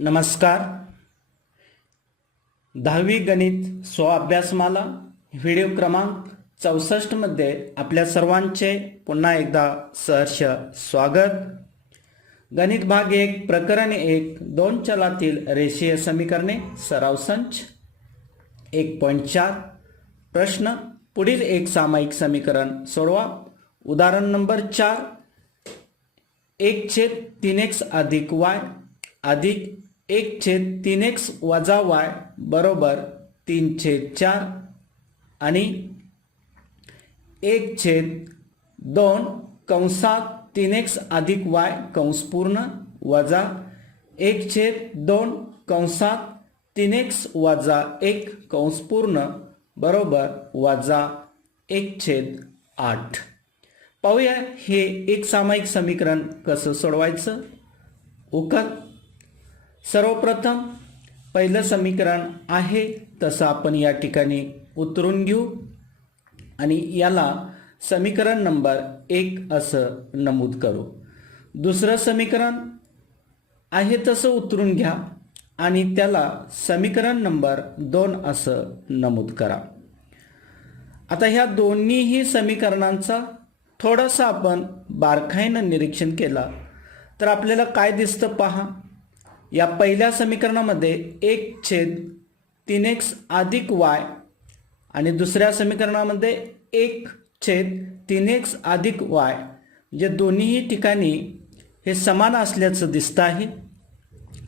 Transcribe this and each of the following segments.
नमस्कार. दहावी गणित स्व अभ्यासमाला व्हिडिओ क्रमांक चौसष्टमध्ये आपल्या सर्वांचे पुन्हा एकदा सहर्ष स्वागत. गणित भाग एक प्रकरण एक दोन चलातील रेषीय समीकरणे सराव संच. एक पॉईंट चार. प्रश्न पुढील एक सामायिक समीकरण सोडवा. उदाहरण नंबर चार. एक छेद तीन एक्स अधिक वाय अधिक एक छेद तीन एक्स वजा वाय बरोबर तीन छेद चार आणि एक छेद दोन कंसात तीन एक्स अधिक वाय कंस पूर्ण वजा एक छेद दोन कंसात तीन एक्स वजा एक कंस पूर्ण बरोबर वजा एक छेद आठ. पाहूया हे एक सामायिक समीकरण कसं सोडवायचं? उकल सर्वप्रथम पहिलं समीकरण आहे तसं आपण या ठिकाणी उतरून घेऊ. आणि याला समीकरण नंबर एक असं नमूद करू. दुसरं समीकरण आहे तसं उतरून घ्या आणि त्याला समीकरण नंबर दोन असं नमूद करा. आता ह्या दोन्हीही समीकरणांचा थोडासा आपण बारकाईनं निरीक्षण केला. तर आपल्याला काय दिसतं पहा? या पहिल्या समीकरणामध्ये एक छेद तीन एक्स अधिक वाय आणि दुसऱ्या समीकरणामध्ये एक छेद तीन एक्स अधिक वाय. म्हणजे दोन्हीही ठिकाणी हे समान असल्याचं दिसतं आहे.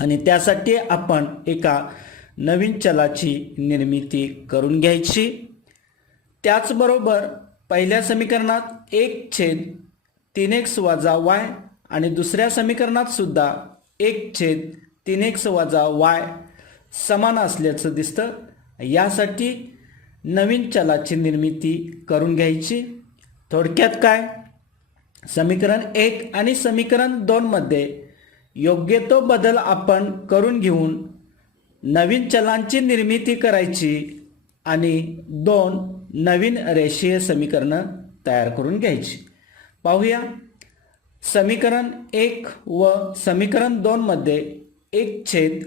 आणि त्यासाठी आपण एका नवीन चलाची निर्मिती करून घ्यायची. त्याचबरोबर पहिल्या समीकरणात एक छेद तीन एक्स वजा वाय आणि दुसऱ्या समीकरणात सुद्धा एक छेद तीन एक्स वजा वाय समान असल्याचं दिसतं. यासाठी नवीन चलाची निर्मिती करून घ्यायची. थोडक्यात काय? समीकरण एक आणि समीकरण दोनमध्ये योग्य तो बदल आपण करून घेऊन नवीन चलांची निर्मिती करायची आणि दोन नवीन रेषीय समीकरणं तयार करून घ्यायची. पाहूया. समीकरण एक व समीकरण दोनमध्ये एक छेद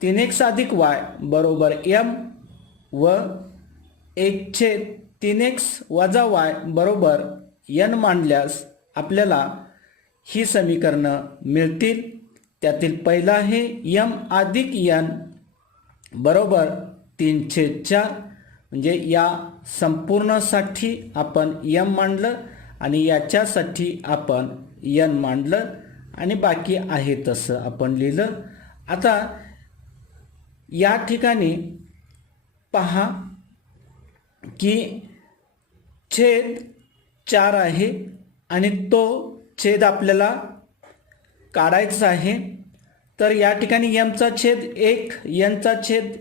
तीन एक्स अधिक वाय बरोबर एम व एक छेद तीन एक्स वजा वाय बरोबर यन मांडल्यास आपल्याला ही समीकरणं मिळतील. त्यातील पहिलं आहे यम अधिक यन बरोबर तीन छेद चार. म्हणजे या संपूर्णसाठी आपण यम मांडलं आणि याच्यासाठी आपण यन मांडलं. आणि बाकी आहे तसं आपण लिहिलं. आता या ठिकाणी पहा की छेद चार आहे आणि तो छेद आपल्याला काढायचा आहे. तर या ठिकाणी यमचा छेद एक यांचा छेद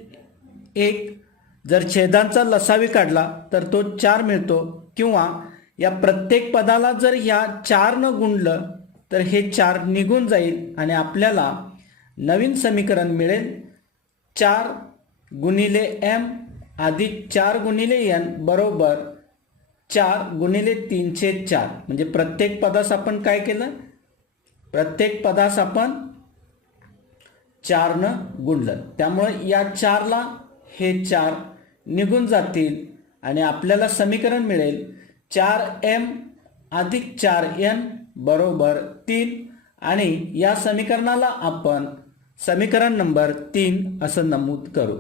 एक. जर छेदांचा लसावी काढला तर तो चार मिळतो. किंवा या प्रत्येक पदाला जर ह्या चारनं गुणलं तर हे चार निघून जाईल आणि आपल्याला नवीन समीकरण मिळेल. चार गुणिले एम अधिक चार गुणिले एन बरोबर चार गुणिले तीनशे चार. म्हणजे प्रत्येक पदास आपण काय केलं? प्रत्येक पदास आपण चारनं गुणलं. त्यामुळे या चारला हे चार निघून जातील आणि आपल्याला समीकरण मिळेल. चार एम अधिक चार एन बरोबर तीन. आणि या समीकरणाला आपण समीकरण नंबर तीन असं नमूद करू.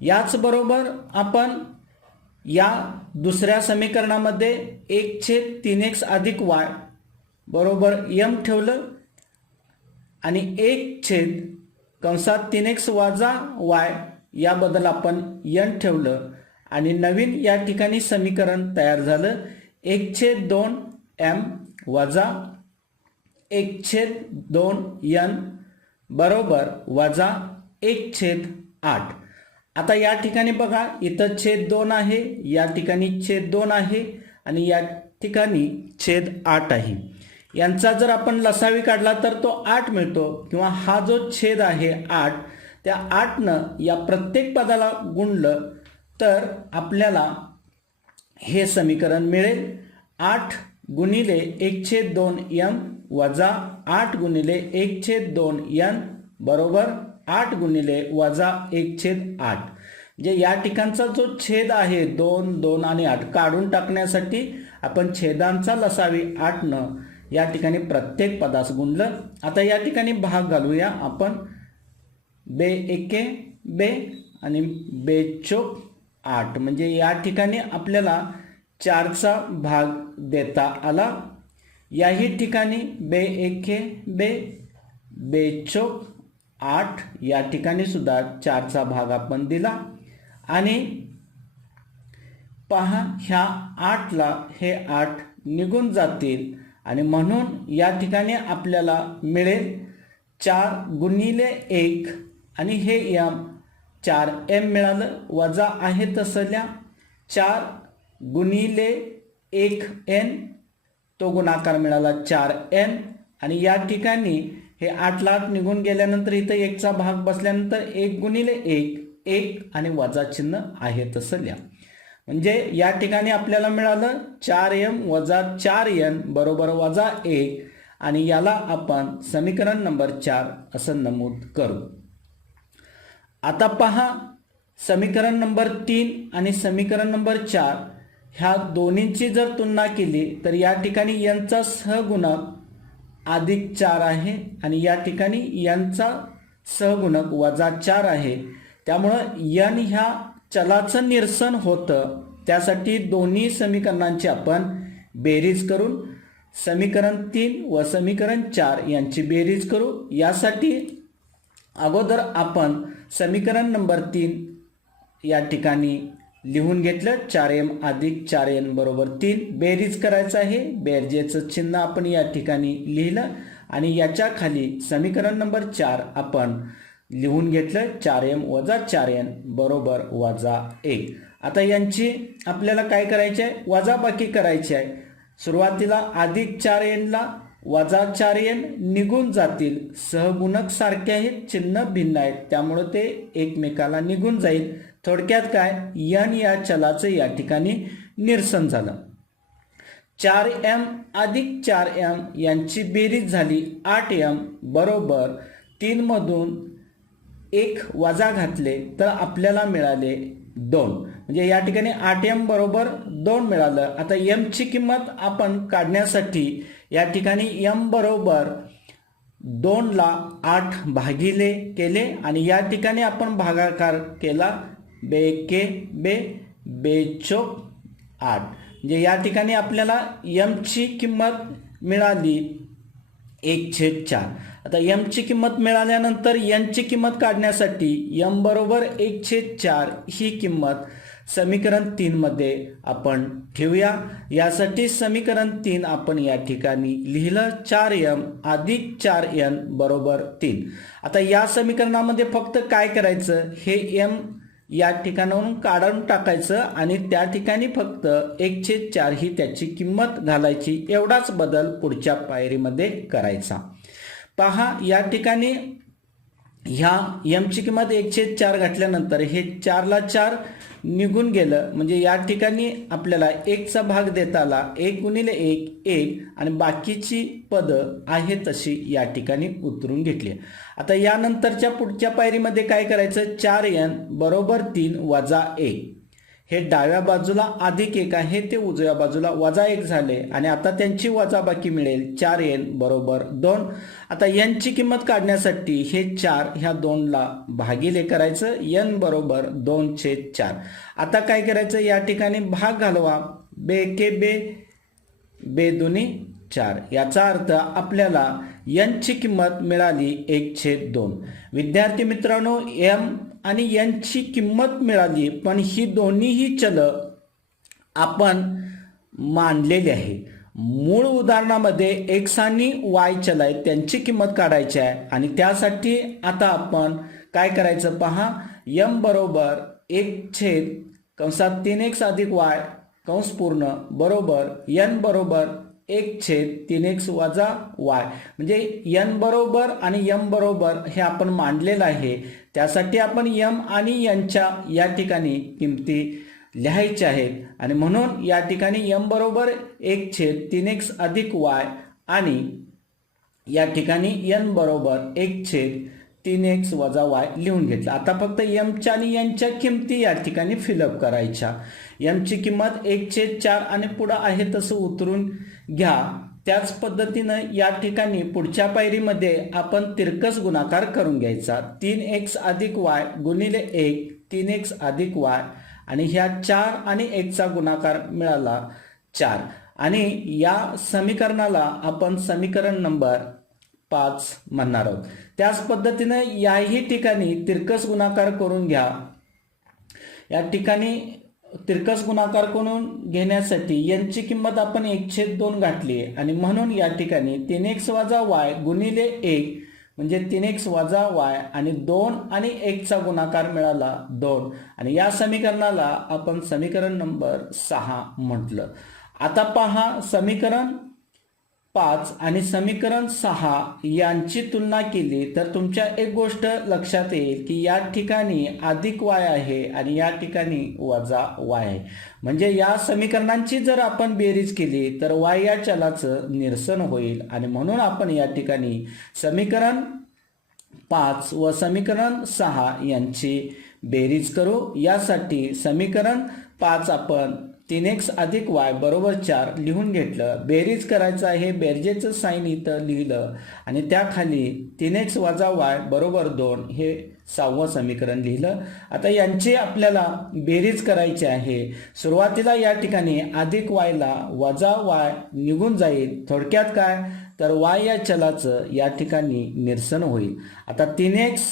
याचबरोबर आपण या दुसऱ्या समीकरणामध्ये एक छेद तीन एक्स अधिक वाय बरोबर यम ठेवलं आणि एक छेद कंसात तीन एक्स वाजा वाय याबद्दल आपण यन ठेवलं आणि नवीन या ठिकाणी समीकरण तयार झालं. एक छेद दोन एम वजा एक छेद दोन यन बरोबर वजा एक छेद आठ. आता या ठिकाणी बघा इथं छेद दोन आहे या ठिकाणी छेद दोन आहे आणि या ठिकाणी छेद आठ आहे. यांचा जर आपण लसावी काढला तर तो आठ मिळतो किंवा हा जो छेद आहे आठ त्या आठनं या प्रत्येक पदाला गुणलं तर आपल्याला हे समीकरण मिळेल. आठ गुणिले एक छेद दोन यम वजा आठ गुणिले एक छेद दोन यन बरोबर आठ गुणिले वजा एक छेद आठ. म्हणजे या ठिकाणचा जो छेद आहे दोन दोन आणि आठ काढून टाकण्यासाठी आपण छेदांचा लसावी आठनं या ठिकाणी प्रत्येक पदास गुणलं. आता या ठिकाणी भाग घालूया आपण. बे एके बे आणि बे चोक आठ. म्हणजे या ठिकाणी आपल्याला चारचा भाग देता आला. याही ठिकाणी बे एके बे बे चोक आठ या ठिकाणी सुद्धा चारचा भाग आपण दिला. आणि पहा ह्या आठला हे आठ निघून जातील. आणि म्हणून या ठिकाणी आपल्याला मिळेल चार गुणिले एक. आणि हे यम चार एम मिळालं वजा आहे तसल्या चार गुणिले एक एन तो गुणाकार मिळाला चार एन. आणि या ठिकाणी हे आठ लाख निघून गेल्यानंतर इथं एकचा भाग बसल्यानंतर एक गुणिले एक एक आणि वजा चिन्ह आहे तसं लिहा. म्हणजे या ठिकाणी आपल्याला मिळालं चार एम वजा चार एन बरोबर वजा एक. आणि याला आपण समीकरण नंबर चार असं नमूद करू. आता पहा समीकरण नंबर तीन आणि समीकरण नंबर चार ह्या दोन्हींची जर तुलना केली तर या ठिकाणी यांचा सहगुणक अधिक चार आहे आणि या ठिकाणी यांचा सहगुणक वजा चार आहे. त्यामुळं यन ह्या चलाचं निरसन होतं. त्यासाठी दोन्ही समीकरणांची आपण बेरीज करून समीकरण तीन व समीकरण चार यांची बेरीज करू. यासाठी अगोदर आपण समीकरण नंबर तीन या ठिकाणी लिहून घेतलं चार एम अधिक चार एन बरोबर तीन. बेरीज करायचं आहे. बेरजेचं चिन्ह आपण या ठिकाणी लिहिलं आणि याच्या खाली समीकरण नंबर चार आपण लिहून घेतलं चार एम वजा चार एन बरोबर वजा एक. आता यांची आपल्याला काय करायचे आहे? वजाबाकी करायची आहे. सुरुवातीला अधिक चार एनला वजा चार एन निघून जातील. सहगुणक सारखे आहेत चिन्ह भिन्न आहेत. त्यामुळं ते एकमेकाला निघून जाईल. थोडक्यात काय? यन या चलाचं या ठिकाणी निरसन झालं. चार एम अधिक चार एम यांची बेरीज झाली. आठ एम बरोबर तीनमधून एक वजा घातले तर आपल्याला मिळाले दोन. म्हणजे या ठिकाणी आठ एम बरोबर दोन मिळालं. आता एमची किंमत आपण काढण्यासाठी या ठिकाणी एम बरोबर दोनला आठ भागिले केले आणि या ठिकाणी आपण भागाकार केला बे के बे बे चोक आठ. म्हणजे या ठिकाणी आपल्याला यमची किंमत मिळाली एक छेद चार. आता यमची किंमत मिळाल्यानंतर यनची किंमत काढण्यासाठी यम बरोबर एक छेद चार ही किंमत समीकरण तीनमध्ये आपण ठेवूया. यासाठी समीकरण तीन आपण या ठिकाणी लिहिलं चार यम अधिक चार एन बरोबर तीन. आता या समीकरणामध्ये फक्त काय करायचं? हे यम या ठिकाणाहून काढून टाकायचं आणि त्या ठिकाणी फक्त एकशे चार ही त्याची किंमत घालायची. एवढाच बदल पुढच्या पायरीमध्ये करायचा. पहा या ठिकाणी ह्या यमची किंमत एकशे चार घातल्यानंतर हे चारला चार निघून गेलं. म्हणजे या ठिकाणी आपल्याला एकचा भाग देता आला एक गुणिले एक एक आणि बाकीची पदं आहे तशी या ठिकाणी उतरून घेतली. आता यानंतरच्या पुढच्या पायरीमध्ये काय करायचं? चार एन बरोबर तीन वजा एक. हे डाव्या बाजूला अधिक एक आहे ते उजव्या बाजूला वजा एक झाले आणि आता त्यांची वजाबाकी मिळेल चार एन बरोबर दोन. आता यांची किंमत काढण्यासाठी हे चार ह्या दोनला भागिले करायचं एन बरोबर दोन छेद चार. आता काय करायचं? या ठिकाणी भाग घालवा. बे के बे बे दोन्ही चार. याचा अर्थ आपल्याला यांची किंमत मिळाली एक छेद दोन. विद्यार्थी मित्रांनो एम आणि यांची किंमत मिळाली पण ही दोन्हीही चल आपण मांडलेली आहे. मूळ उदाहरणामध्ये एक्स आणि वाय चल आहेत त्यांची किंमत काढायची आहे. आणि त्यासाठी आता आपण काय करायचं पहा? यम बरोबर एक छेद कंसात तीन एक्स अधिक वाय कंस पूर्ण बरोबर यन बरोबर एक छेद तीन एक्स वजा वाय. म्हणजे यन बरोबर आणि यम बरोबर हे आपण मांडलेलं आहे. त्यासाठी आपण यम आणि यांच्या या ठिकाणी किमती लिहायच्या आहेत. आणि म्हणून या ठिकाणी यम बरोबर एक छेद तीन एक्स अधिक वाय आणि या ठिकाणी यन बरोबर एक छेद तीन एक्स वजा वाय लिहून घेतलं. आता फक्त एमच्या आणि यांच्या किमती या ठिकाणी फिलअप करायच्या. एमची किंमत एक छेद चार आणि पुढं आहे तसं उतरून घ्या. त्याच पद्धतीनं या ठिकाणी पुढच्या पायरीमध्ये आपण तिरकस गुणाकार करून घ्यायचा. तीन एक्स अधिक वाय गुणिले एक तीन एक्स अधिक वाय आणि ह्या चार आणि एकचा गुणाकार मिळाला चार. आणि या समीकरणाला आपण समीकरण नंबर पाच म्हणणार आहोत. त्याच पद्धतीनं याही ठिकाणी तिरकस गुणाकार करून घ्या. या ठिकाणी तिरकस गुणाकार करून घेण्यासाठी यांची किंमत आपण एकशे दोन घातली आणि म्हणून या ठिकाणी तीन एक्स वाजा वाय गुणिले एक म्हणजे तीन एक्स वाजा वाय आणि दोन आणि एकचा गुणाकार मिळाला दोन. आणि या समीकरणाला आपण समीकरण नंबर सहा म्हटलं. आता पहा समीकरण पाच आणि समीकरण सहा यांची तुलना केली तर तुमच्या एक गोष्ट लक्षात येईल की या ठिकाणी अधिक वाय आहे आणि या ठिकाणी वजा वाय आहे. म्हणजे या समीकरणांची जर आपण बेरीज केली तर वाय या चलाचं निरसन होईल आणि म्हणून आपण या ठिकाणी समीकरण पाच व समीकरण सहा यांची बेरीज करू. यासाठी समीकरण पाच आपण तीन एक्स अधिक वाय बरोबर चार लिहून घेतलं. बेरीज करायचं आहे बेरजेचं साईन इथं लिहिलं. आणि त्याखाली तीन एक्स वजा वाय बरोबर दोन हे सहावं समीकरण लिहिलं. आता यांची आपल्याला बेरीज करायची आहे. सुरुवातीला या ठिकाणी अधिक वायला वजा वाय निघून जाईल. थोडक्यात काय? तर वाय या चलाचं या ठिकाणी निरसन होईल. आता तीन एक्स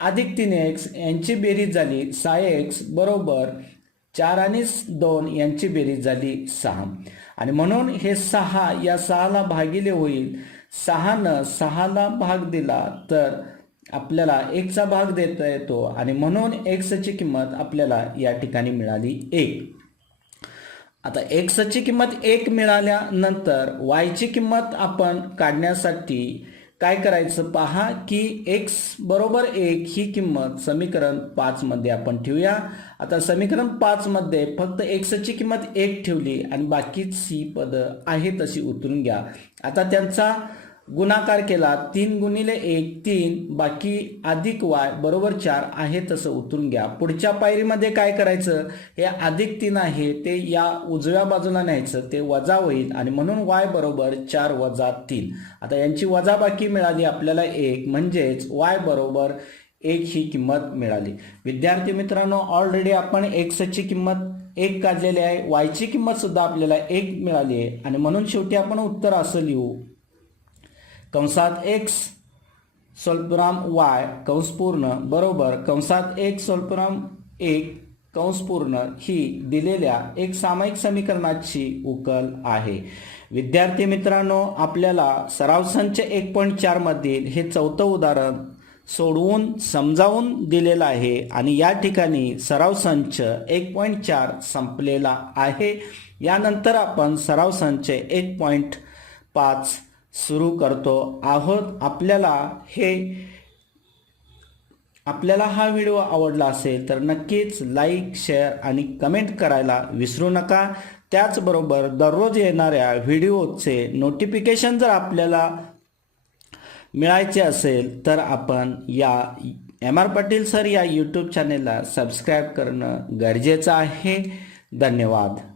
अधिक तीन एक्स यांची बेरीज झाली. सहा एक्स बरोबर चार आणि दोन यांची बेरीज झाली सहा. आणि म्हणून हे सहा या सहाला भागिले होईल. सहानं सहाला भाग दिला तर आपल्याला एकचा भाग देता येतो. आणि म्हणून एक्सची किंमत आपल्याला या ठिकाणी मिळाली एक. आता एक्सची किंमत एक मिळाल्यानंतर वायची किंमत आपण काढण्यासाठी काय करायचं पहा की एक्स बरोबर एक ही किंमत समीकरण पाचमध्ये आपण ठेवूया. आता समीकरण पाचमध्ये फक्त एक्सची किंमत एक ठेवली आणि बाकीची पदं आहे तशी उतरून घ्या. आता त्यांचा गुणाकार केला तीन गुणिले एक तीन बाकी अधिक वाय बरोबर चार आहे तसं उतरून घ्या. पुढच्या पायरीमध्ये काय करायचं? हे अधिक तीन आहे ते या उजव्या बाजूला न्यायचं ते वजा होईल आणि म्हणून वाय बरोबर चार वजा तीन. आता यांची वजा बाकी मिळाली आपल्याला एक म्हणजेच वाय बरोबर एक ही किंमत मिळाली. विद्यार्थी मित्रांनो ऑलरेडी आपण एक्सची किंमत एक काढलेली आहे. वायची किंमत सुद्धा आपल्याला एक मिळाली आहे. आणि म्हणून शेवटी आपण उत्तर असं लिहू. कंसात एक्स स्वल्पराम वाय कंसपूर्ण बरोबर कंसात एक स्वल्पराम एक कंसपूर्ण ही दिलेल्या एक सामायिक समीकरणाची उकल आहे. विद्यार्थी मित्रांनो आपल्याला सराव संच एक पॉईंट चारमधील हे चौथं उदाहरण सोडवून समजावून दिलेलं आहे आणि या ठिकाणी सराव संच एक पॉईंट चार संपलेला आहे. यानंतर आपण सराव संच एक पॉईंट पाच सुरू करतो आहोत. आपल्याला हे आपल्याला हा व्हिडिओ आवडला असेल तर नक्कीच लाईक शेअर आणि कमेंट करायला विसरू नका. त्याचबरोबर दररोज येणाऱ्या व्हिडिओचे नोटिफिकेशन जर आपल्याला मिळायचे असेल तर आपण या एम आर पाटील सर या यूट्यूब चॅनेलला सबस्क्राईब करणं गरजेचं आहे. धन्यवाद.